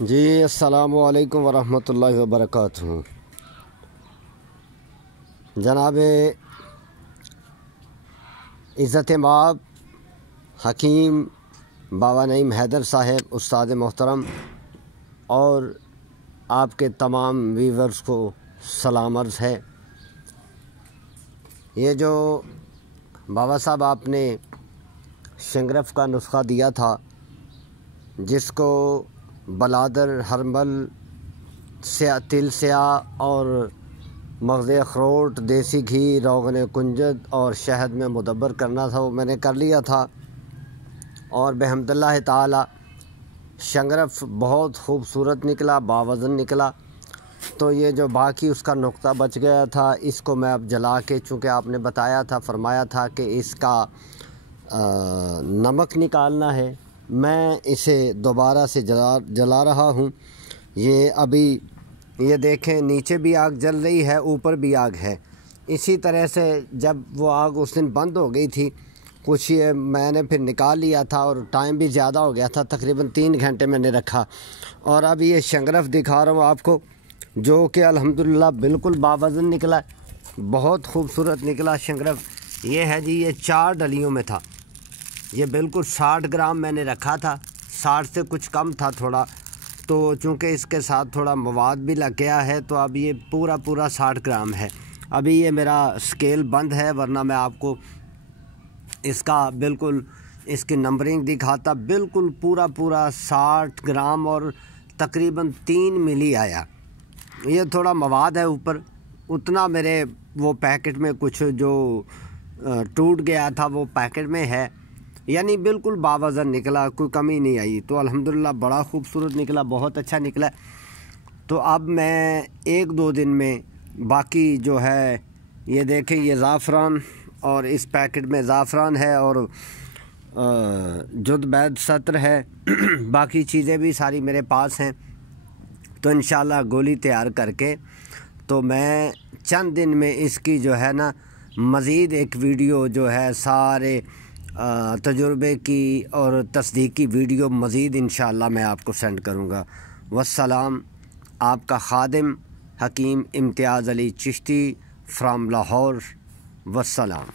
जी अस्सलामु अलैकुम वरहमतुल्लाहि वबरकातुहू। जनाब इज़्ज़त माब हकीम बाबा नईम हैदर साहब उस्ताद मोहतरम और आपके तमाम व्यूवर्स को सलाम अर्ज़ है। ये जो बाबा साहब आपने शंगरफ का नुस्खा दिया था, जिसको बलादर हर्बल से तिल स्याह और मग़ज़ अखरोट, देसी घी, रोगन कुंजद और शहद में मुदब्बर करना था, वो मैंने कर लिया था और बिहम्दिल्लाह ताला शंगरफ बहुत खूबसूरत निकला, बावज़न निकला। तो ये जो बाकी उसका नुक्ता बच गया था, इसको मैं अब जला के, चूँकि आपने बताया था, फरमाया था कि इसका नमक निकालना है, मैं इसे दोबारा से जला रहा हूँ। ये अभी ये देखें, नीचे भी आग जल रही है, ऊपर भी आग है। इसी तरह से जब वो आग उस दिन बंद हो गई थी, कुछ ये मैंने फिर निकाल लिया था और टाइम भी ज़्यादा हो गया था, तकरीबन 3 घंटे मैंने रखा। और अब ये शंगरफ दिखा रहा हूँ आपको, जो कि अल्हम्दुलिल्लाह बिल्कुल बावज़न निकला, बहुत खूबसूरत निकला शंगरफ। ये है जी, ये 4 डलियों में था। ये बिल्कुल 60 ग्राम मैंने रखा था, 60 से कुछ कम था थोड़ा, तो चूँकि इसके साथ थोड़ा मवाद भी लग गया है, तो अब ये पूरा 60 ग्राम है। अभी ये मेरा स्केल बंद है, वरना मैं आपको इसका बिल्कुल इसकी नंबरिंग दिखाता। बिल्कुल पूरा 60 ग्राम और तकरीबन 3 मिली आया। ये थोड़ा मवाद है ऊपर, उतना मेरे वो पैकेट में कुछ जो टूट गया था वो पैकेट में है, यानी बिल्कुल बावज़न निकला, कोई कमी नहीं आई। तो अल्हम्दुलिल्लाह बड़ा खूबसूरत निकला, बहुत अच्छा निकला। तो अब मैं 1-2 दिन में बाकी जो है, ये देखें, ये ज़ाफ़रान और इस पैकेट में ज़ाफ़रान है और जुद बैद सत्र है बाकी चीज़ें भी सारी मेरे पास हैं। तो इंशाल्लाह गोली तैयार करके तो मैं चंद दिन में इसकी जो है ना, मज़ीद एक वीडियो जो है सारे तजुर्बे की और तस्दीकी वीडियो मज़ीद इंशाअल्लाह मैं आपको सेंड करूँगा। वस्सलाम, आपका खादिम हकीम इम्तियाज़ अली चिश्ती फ्राम लाहौर। वस्सलाम।